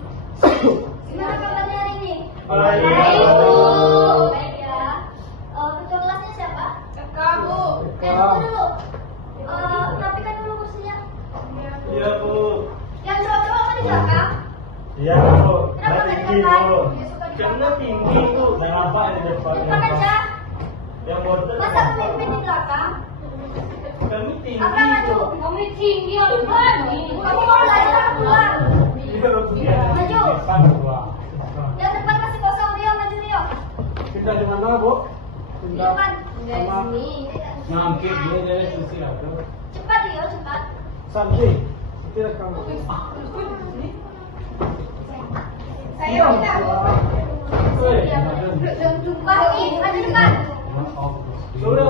Gimana kabarnya hari ini? Baik. Baik ya. Ketua kelasnya siapa? Kamu. Tunggu dulu. Rapikan dulu kursinya. Iya, Bu. Yang cowok-cowok kan di belakang. Iya, Bu. Kenapa nggak di Tinggi, depan? Bu. Dia suka di Karena belakang. tinggi, Bu. Saya nampak di depan. Depan aja. Yang border. Masa pemimpin di belakang? Kami tinggi, Apa maju? Bu. Kami tinggi apa? Kamu mau belajar pulang. Iya, Bu. Iya. Maju. Depan, Bu. Yang depan masih kosong, Rio. Maju, Rio. Kita di mana, Bu? Di depan. Dari sini. Ngangkit dia dari sisi aku. Cepat, Rio. Cepat. Santi. Tidak kamu. Ayo kita. Bagi, maju depan. Sudah.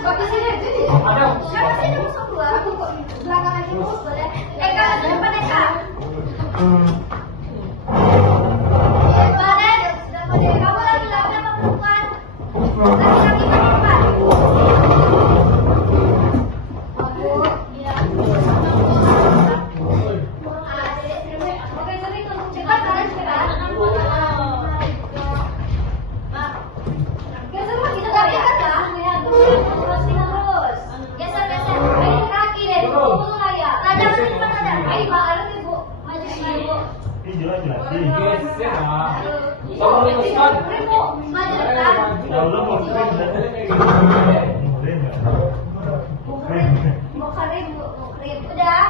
Bagi sini aja nih. Ada. Siapa sih yang musuh gua? Belakang aja, Bu. Boleh. Eka, maju depan, Eka. Badan. Kamu laki-laki apa perempuan? Laki-laki maju depan. Oke, jadi cepat kalian cepat. Geser lagi, tegakkan ya. Terus, terus. Geser, geser. Ayo kaki deh, dulu lah ya. Raja maju depan Raja. Ayo, Pak, ayo Ibu. Maju, maju. Ini jelas-jelas. Geser lah. Ibu, maju depan. Ya Allah, mau keren. Mau krim, Bu. Mau krim. Udah.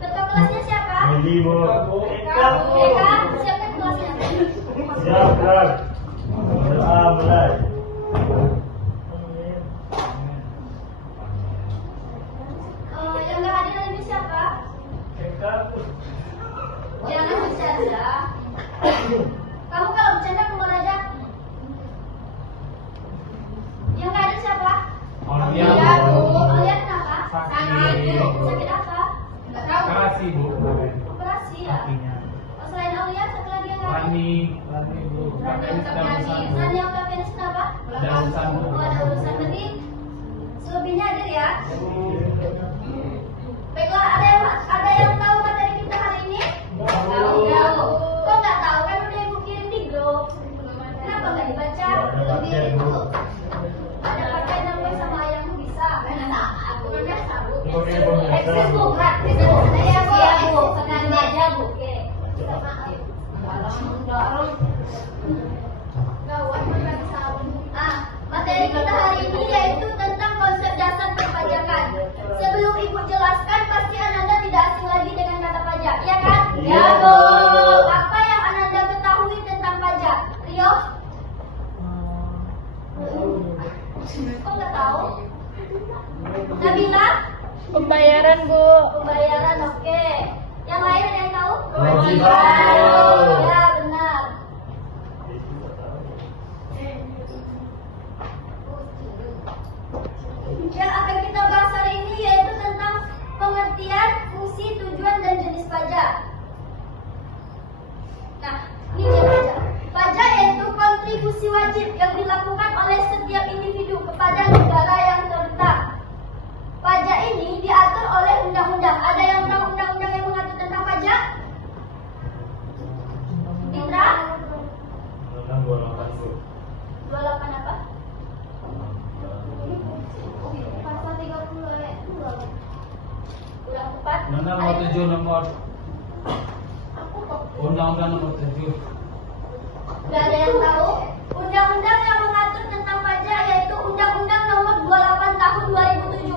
Ketua kelasnya siapa? Mili, Bu. Eka, siapa kelasnya? Siap, Kak. Mulai. Yang nggak hadir hari ini siapa? Jangan bercanda. Kamu kalau bercanda keluar aja. Yang nggak ada siapa? Aulia, Iya, Bu. Aulia kenapa? Sakit. Sakit apa? Enggak tahu. Kasih, Bu. Operasi ya? Kakinya. Oh, selain Aulia, satu lagi yang nggak ada. Rani, Bu. Rani Oktaviani. Rani Oktaviani kenapa? Ada urusan, Bu. Oh, ada urusan berarti selebihnya hadir ya. Baiklah, ada yang tahu materi kita hari ini? Tahu. Kok nggak tahu? Kan udah Ibu kirim di grup. Kenapa nggak dibaca? Belum di itu. Ada kakak yang namanya sama ayahmu bisa. Aku kan nggak tahu. Eksis Bu, gratis Bu. Saya Bu. Iya Bu, sekali aja Bu. Oke. Gawat makan sabun. Materi kita hari ini yaitu tentang konsep dasar perpajakan. Sebelum Ibu jelaskan, pasti Ananda tidak asing lagi dengan kata pajak, ya kan? Iya, Bu. Apa yang Ananda ketahui tentang pajak? Rio? Kok nggak tahu? Nabila? Pembayaran, Bu. Pembayaran, oke. Yang lain ada yang tahu? Kewajiban. Ya, benar. Yang akan kita bahas hari ini yaitu tentang pengertian, fungsi, tujuan, dan jenis pajak. Nah, ini dia pajak. Pajak yaitu kontribusi wajib yang dilakukan oleh setiap individu kepada negara yang terletak. Pajak ini diatur oleh undang-undang. Ada yang tahu undang-undang yang mengatur tentang pajak? Indra? 28 apa? Pasal 30 ayat 2. Udah 4. Undang nomor 7 nomor Undang-Undang nomor 7. Gak ada yang tahu? Undang-undang yang mengatur tentang pajak yaitu Undang-Undang nomor 28 tahun 2007.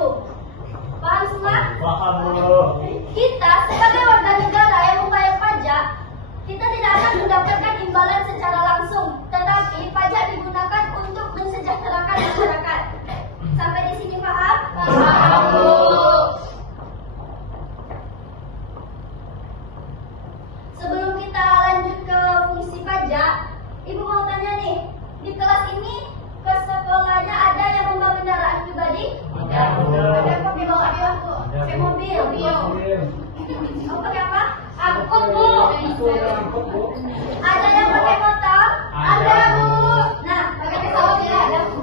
Paham semua? Paham, Bu. Kita sebagai warga negara yang membayar pajak, kita tidak akan mendapatkan imbalan secara langsung, tetapi pajak digunakan untuk mensejahterakan masyarakat. Sampai di sini paham? Paham, Bu. Sebelum kita lanjut ke fungsi pajak, Ibu mau tanya nih, di kelas ini ke sekolahnya ada yang membawa kendaraan pribadi? Ada, Bu. Ada pakai bawa apa, Bu? Pakai mobil. Kamu pakai apa? Angkut, Bu. Ada yang pakai motor? Ada, Bu. Nah, pakai pesawat ya ada, Bu.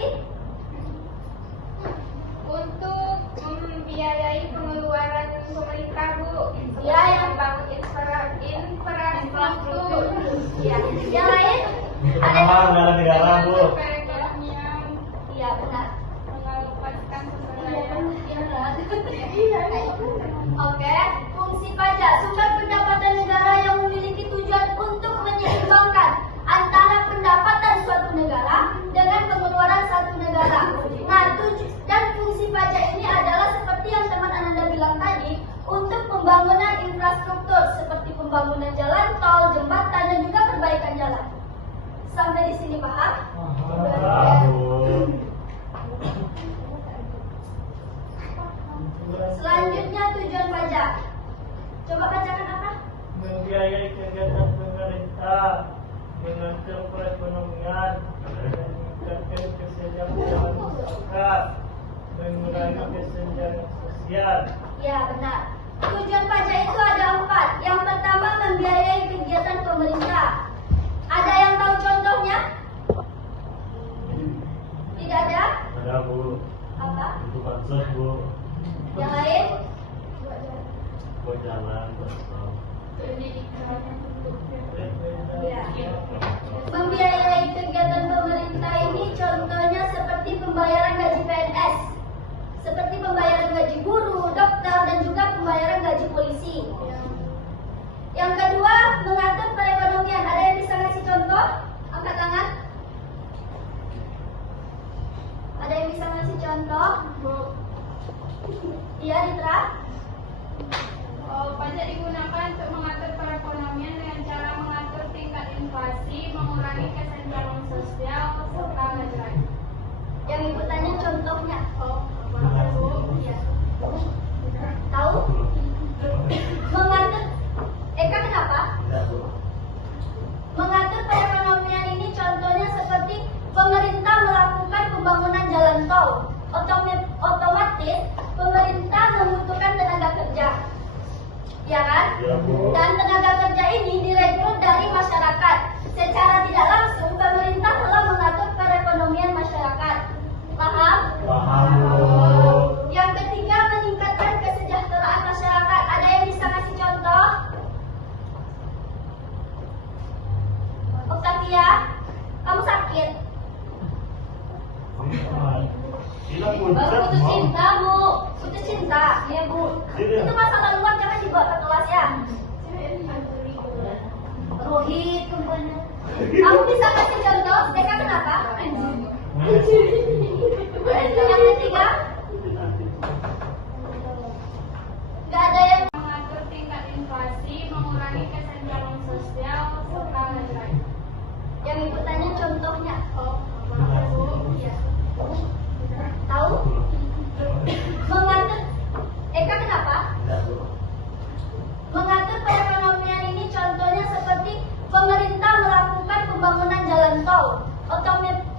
lagi? Untuk membiayai pengeluaran pemerintah, Bu. Ya, yang bangun infrastruktur. Ya. Yang lain? Untuk Ada? pengembangan dalam negara, Bu. Perekonomian, Iya, benar. mengalokasikan pemberdayaan. Oke, fungsi pajak sumber pendapatan negara yang memiliki tujuan untuk menyeimbangkan antara pendapatan suatu negara dengan pengeluaran satu negara. Nah, dan fungsi pajak ini adalah seperti yang teman Ananda bilang tadi, untuk pembangunan infrastruktur seperti pembangunan jalan tol, jembatan, dan juga perbaikan jalan. Sampai di sini paham? Paham, Bu. Selanjutnya tujuan pajak. Coba bacakan apa? Membiayai kegiatan pemerintah, mengatur perekonomian, meningkatkan kesejahteraan masyarakat, mengurangi kesenjangan sosial. Ya, benar. Tujuan pajak itu ada 4. Yang pertama, membiayai kegiatan pemerintah. Ada yang tahu contohnya? Tidak ada? Ada, Bu. Apa? Untuk bansos, Bu. Yang lain? Buat jalan, buat tol. Ya. Membiayai kegiatan pemerintah ini contohnya seperti pembayaran gaji PNS, seperti pembayaran gaji guru, dokter, dan juga pembayaran gaji polisi. Yang kedua, mengatur perekonomian. Ada yang bisa ngasih contoh? Angkat tangan. Ada yang bisa ngasih contoh? Iya, Ditra. Pajak digunakan untuk mengatur perekonomian dengan cara mengatur tingkat inflasi, mengurangi kesenjangan sosial, serta lain-lain. Yang ibu tanya contohnya. Iya. Tahu? Mengatur. Eka kenapa? Tidak, Bu. Mengatur perekonomian ini contohnya seperti pemerintah melakukan pembangunan jalan tol. Otomatis pemerintah membutuhkan tenaga kerja. Ya kan? Ya, Bu. Dan tenaga kerja ini direkrut dari masyarakat. Secara tidak langsung pemerintah telah mengatur perekonomian masyarakat. Paham? Paham, Bu. Yang ketiga, meningkatkan kesejahteraan masyarakat. Ada yang bisa kasih contoh? Octavia, kamu sakit? Hilang Baru puncak, putus Mam. cinta, Bu. Putus cinta, ya, Bu. Iya. Itu masalah luar, jangan dibawa ke kelas ya. Rohit, rupanya. Kamu bisa kasih contoh? Eka kenapa? Yang ketiga, nggak ada yang Mengatur tingkat inflasi, mengurangi kesenjangan sosial, serta lain-lain. yang ibu tanya contohnya. Iya. Tahu? Mengatur. Eka kenapa? Tidak, Bu. Mengatur perekonomian ini contohnya seperti pemerintah melakukan pembangunan jalan tol.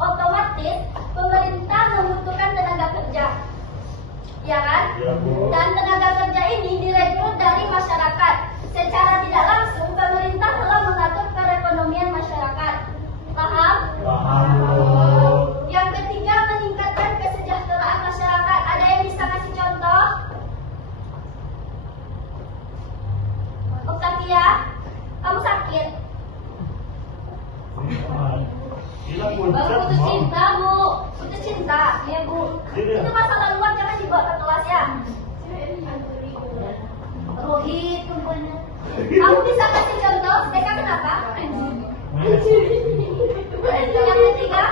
Otomatis pemerintah membutuhkan tenaga kerja. Ya kan? Ya, Bu. Dan tenaga kerja ini direkrut dari masyarakat. Secara tidak langsung pemerintah telah mengatur perekonomian masyarakat. Paham? Paham, Bu. Yang ketiga, meningkatkan kesejahteraan masyarakat. Ada yang bisa kasih contoh? Octavia, kamu sakit? Hilang Baru puncak, putus Mam. cinta, Bu. Putus cinta, ya, Bu. Iya. Itu masalah luar, jangan dibawa ke kelas ya. Rohit, rupanya. Kamu bisa kasih contoh? Eka kenapa? Yang ketiga,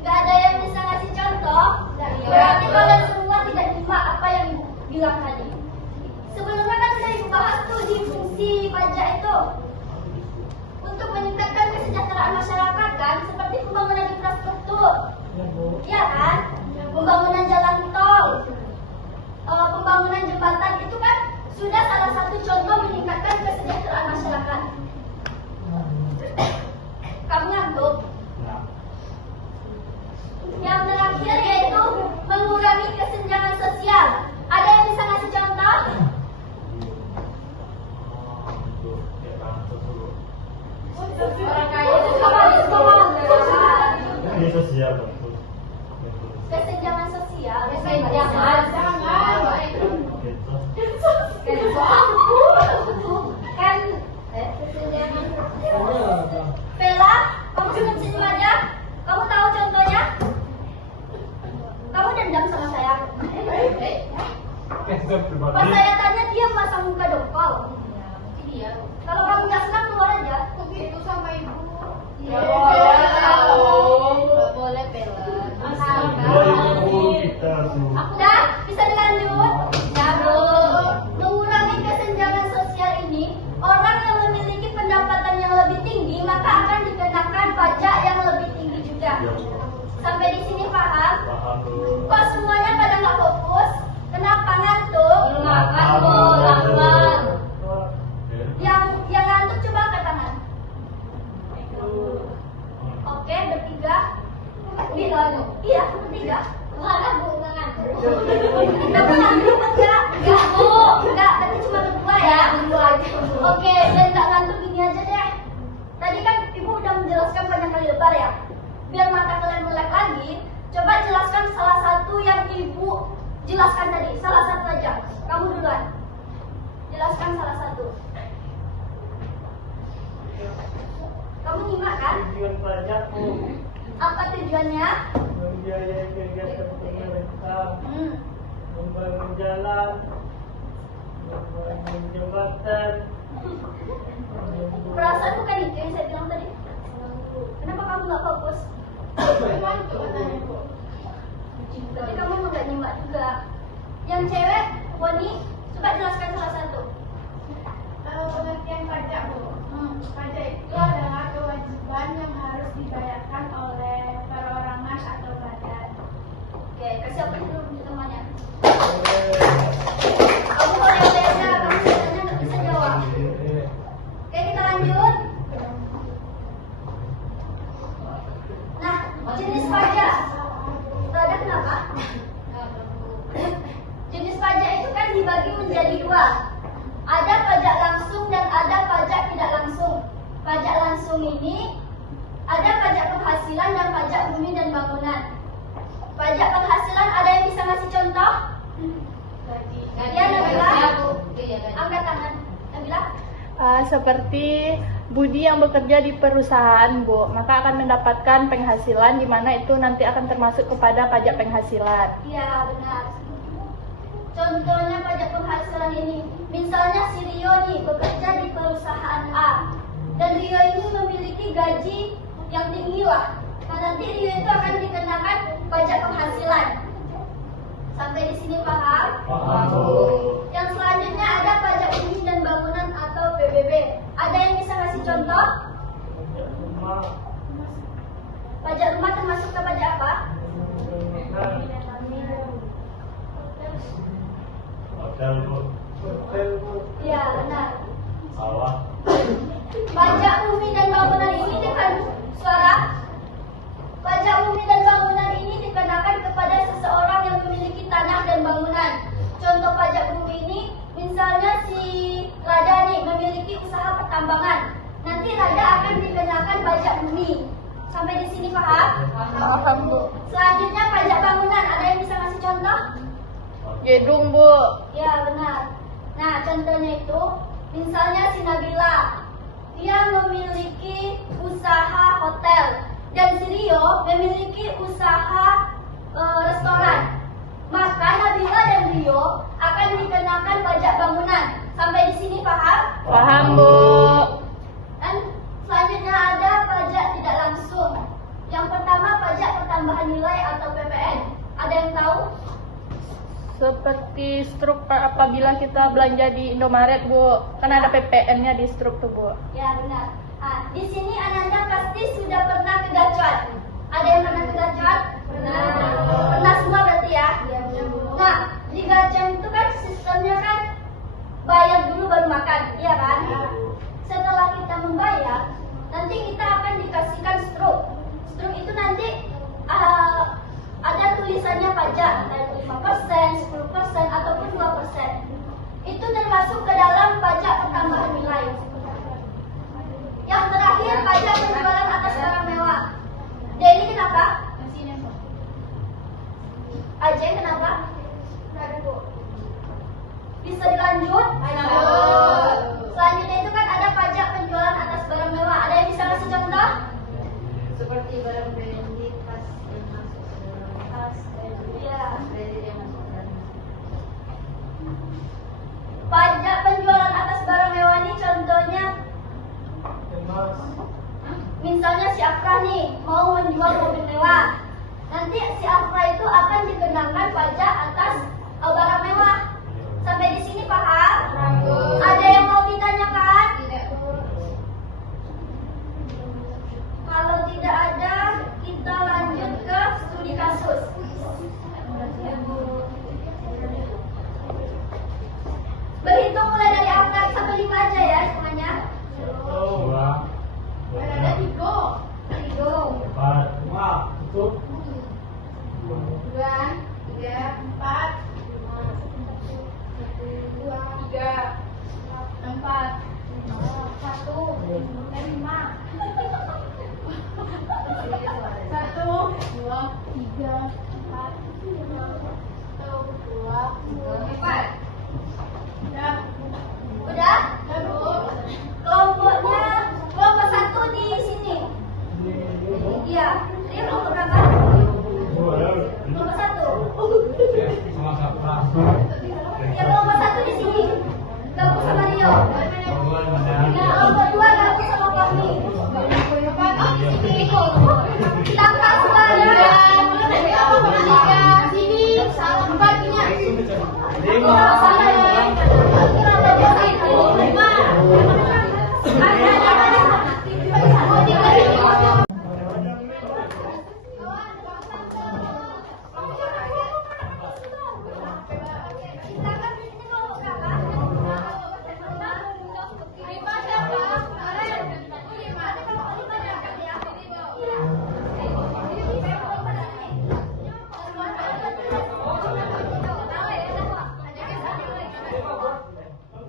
nggak ada yang bisa ngasih contoh. Berarti kalian semua tidak nyimak apa yang Ibu bilang tadi. Sebelumnya kan sudah Ibu bahas tuh di fungsi pajak itu untuk meningkatkan kesejahteraan masyarakat kan, seperti pembangunan infrastruktur, ya kan, pembangunan jalan tol, pembangunan jembatan itu kan sudah salah satu contoh meningkatkan kesejahteraan masyarakat. Kamu ngantuk? Yang terakhir yaitu mengurangi kesenjangan sosial. Ada yang bisa ngasih contoh? Orang kaya itu sosial betul. Kesenjangan sosial. Gitu. Kan Bella, kamu senyum-senyum aja. Kamu tahu contohnya? Kamu dendam sama saya. Pas saya tanya dia pasang muka dongkol. Kalau kamu nggak senang keluar aja. Begitu sama ibu. Iya. Nggak boleh Bella. Dua ibu kita tuh. Udah, bisa dilanjut? Ya, Bu. Mengurangi kesenjangan sosial ini, orang yang memiliki pendapatan yang lebih tinggi maka akan dikenakan pajak yang lebih tinggi juga. Sampai di sini paham? Paham Bu. Kok semuanya pada nggak fokus? Kenapa ngantuk? Makan, Bu, lapar. Yang ngantuk coba angkat tangan. Oke, bertiga. Iya, bertiga. Mana Bu nggak ngantuk? Kenapa ngantuk enggak? Enggak, Bu. Enggak, berarti cuma berdua ya. Berdua aja. Oke, dan nggak ngantuk gini aja deh. Tadi kan Ibu udah menjelaskan banyak kali lebar ya. Biar mata kalian melek lagi, coba jelaskan salah satu yang Ibu jelaskan tadi. Salah satu aja. Kamu duluan. Jelaskan salah satu. Kamu nyimak kan? Tujuan pajak Apa tujuannya? membiayai kegiatan pemerintah, Hmm. membangun jalan, membangun jembatan. Perasaan bukan itu yang saya bilang tadi. Kenapa kamu nggak fokus? Ngantuk katanya Bu. Tapi kamu nggak nyimak juga. Yang cewek, Wani, coba jelaskan salah satu. Pengertian pajak Bu. Pajak itu adalah kewajiban yang harus dibayarkan oleh perorangan atau badan. Oke, kasih apa dulu temannya? Kamu boleh aja, kamu sebenarnya nggak bisa jawab. Oke, kita lanjut. Nah, jenis pajak. Ada kenapa? Jenis pajak itu kan dibagi menjadi dua. Ada pajak langsung dan ada pajak tidak langsung. Pajak langsung ini ada pajak penghasilan dan pajak bumi dan bangunan. Pajak penghasilan ada yang bisa ngasih contoh? Ya, Nabila. Angkat tangan. Nabila. Seperti Budi yang bekerja di perusahaan, Bu, maka akan mendapatkan penghasilan di mana itu nanti akan termasuk kepada pajak penghasilan. Iya, benar. Contohnya pajak penghasilan ini, misalnya si Rio nih bekerja di perusahaan A, dan Rio ini memiliki gaji yang tinggi lah. Nah, nanti Rio itu akan dikenakan pajak penghasilan. Sampai di sini paham? Paham Bu. Yang selanjutnya ada pajak bumi dan bangunan atau PBB. Ada yang bisa ngasih contoh? Rumah, Pajak rumah termasuk ke pajak apa? Hotel Bu. hotel, Iya, benar. Sawah. Pajak bumi dan bangunan ini Pajak bumi dan bangunan ini dikenakan kepada seseorang yang memiliki tanah dan bangunan. Contoh pajak bumi ini, misalnya si Lada nih memiliki usaha pertambangan. Nanti Lada akan dikenakan pajak bumi. Sampai di sini paham? Paham, Bu. Selanjutnya pajak bangunan. Ada yang bisa kasih contoh? Gedung, Bu. Ya, benar. Nah, contohnya itu, misalnya si Nabila, dia memiliki usaha hotel, dan si Rio memiliki usaha restoran. Maka Nabila dan Rio akan dikenakan pajak bangunan. Sampai di sini paham? Paham, Bu. Dan selanjutnya ada pajak tidak langsung. Yang pertama pajak pertambahan nilai atau PPN. Ada yang tahu? Seperti struk apabila kita belanja di Indomaret, Bu. Kan ada PPN-nya di struk tuh, Bu. Ya, benar. Nah, di sini Ananda pasti sudah pernah ke Gacuan. Ada yang pernah ke Gacuan? Pernah. Pernah semua berarti ya? Nah, di Gacuan itu kan sistemnya kan bayar dulu baru makan, iya kan? Setelah kita membayar, nanti kita akan dikasihkan struk. Struk itu nanti ada tulisannya pajak, entah itu 5%, 10%, ataupun 2%. Itu termasuk ke dalam pajak pertambahan nilai. Yang terakhir pajak penjualan atas barang mewah. Jadi kenapa? Ajeng kenapa? Ada Bu. Bisa dilanjut? Lanjut. Selanjutnya itu kan ada pajak penjualan atas barang mewah. Ada yang bisa kasih contoh? Seperti barang branded, tas yang masuk ke dalam tas, Iya. branded yang masuk ke dalam. Pajak penjualan atas barang mewah ini contohnya, Emas. misalnya si Afra nih mau menjual mobil mewah. Nanti si Afra itu akan dikenakan pajak atas barang mewah. Sampai di sini paham? Ada yang mau ditanyakan? Tidak Bu. Kalau tidak ada, kita lanjut ke studi kasus. Berhitung mulai dari angka 1 5 aja ya semuanya. Dua. Ada tiga. Hitung. Empat. Wah, itu 2, 3, 4, 2, 3, 4, 1, 5. 1, 2, 3, 4, 4. Udah? Kelompoknya kelompok 1 di sini. Iya. Dia kelompok berapa? Dua. Kelompok 1. sama Sapra. Ya kelompok 1 di sini. Gabung sama Rio. Ya kelompok 2 gabung sama kami. Ikut. Kita semuanya.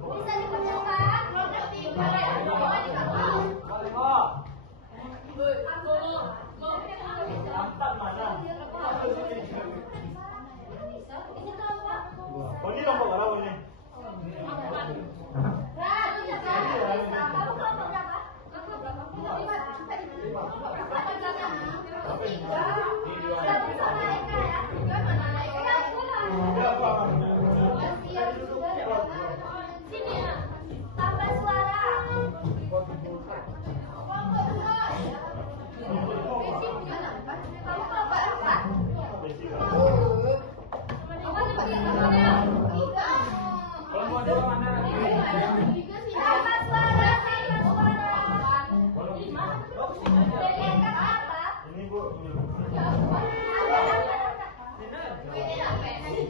Bisa dipenuhkan? Ini kelompok. Oh, ini kelompok berapa ini? Kamu kelompok berapa? Gabung sama Eka ya. Sini ya. Tambah suara. Kamu kelompok apa? Kelompok dua mana? Tambah suara, tambah suara. Belikan apa? Ini Bu. Kirap berapa sih?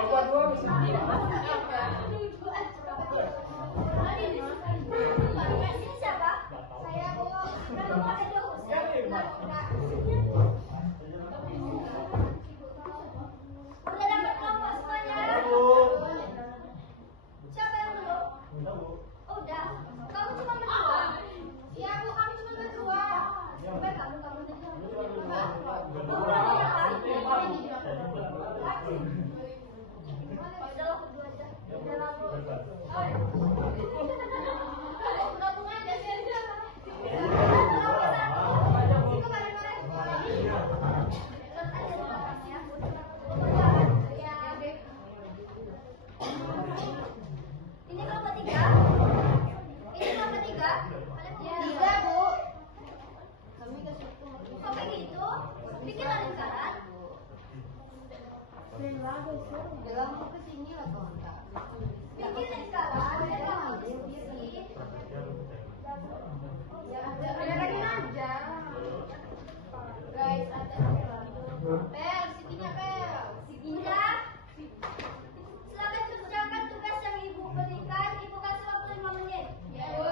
Kelompok dua bisa. Ini siapa? Saya Bu. Udah dapat kelompok semuanya? Siapa yang belum? Oh, udah. Kamu cuma berdua? Iya Bu, kami cuma berdua. Coba kamu berdua. Udah, berdua aja. Udah, Bu. Gabungan aja sih. Ini kelompok 3. Ini kelompok 3. 3, Bu. Kok kayak gitu? Bikin lingkaran. Bikin lingkaran. Bererin aja. Guys, ada Pel, sikinya Pel. Udah. Silakan kerjakan tugas yang Ibu berikan. Ibu kasih waktu 5 menit. Ya, Bu.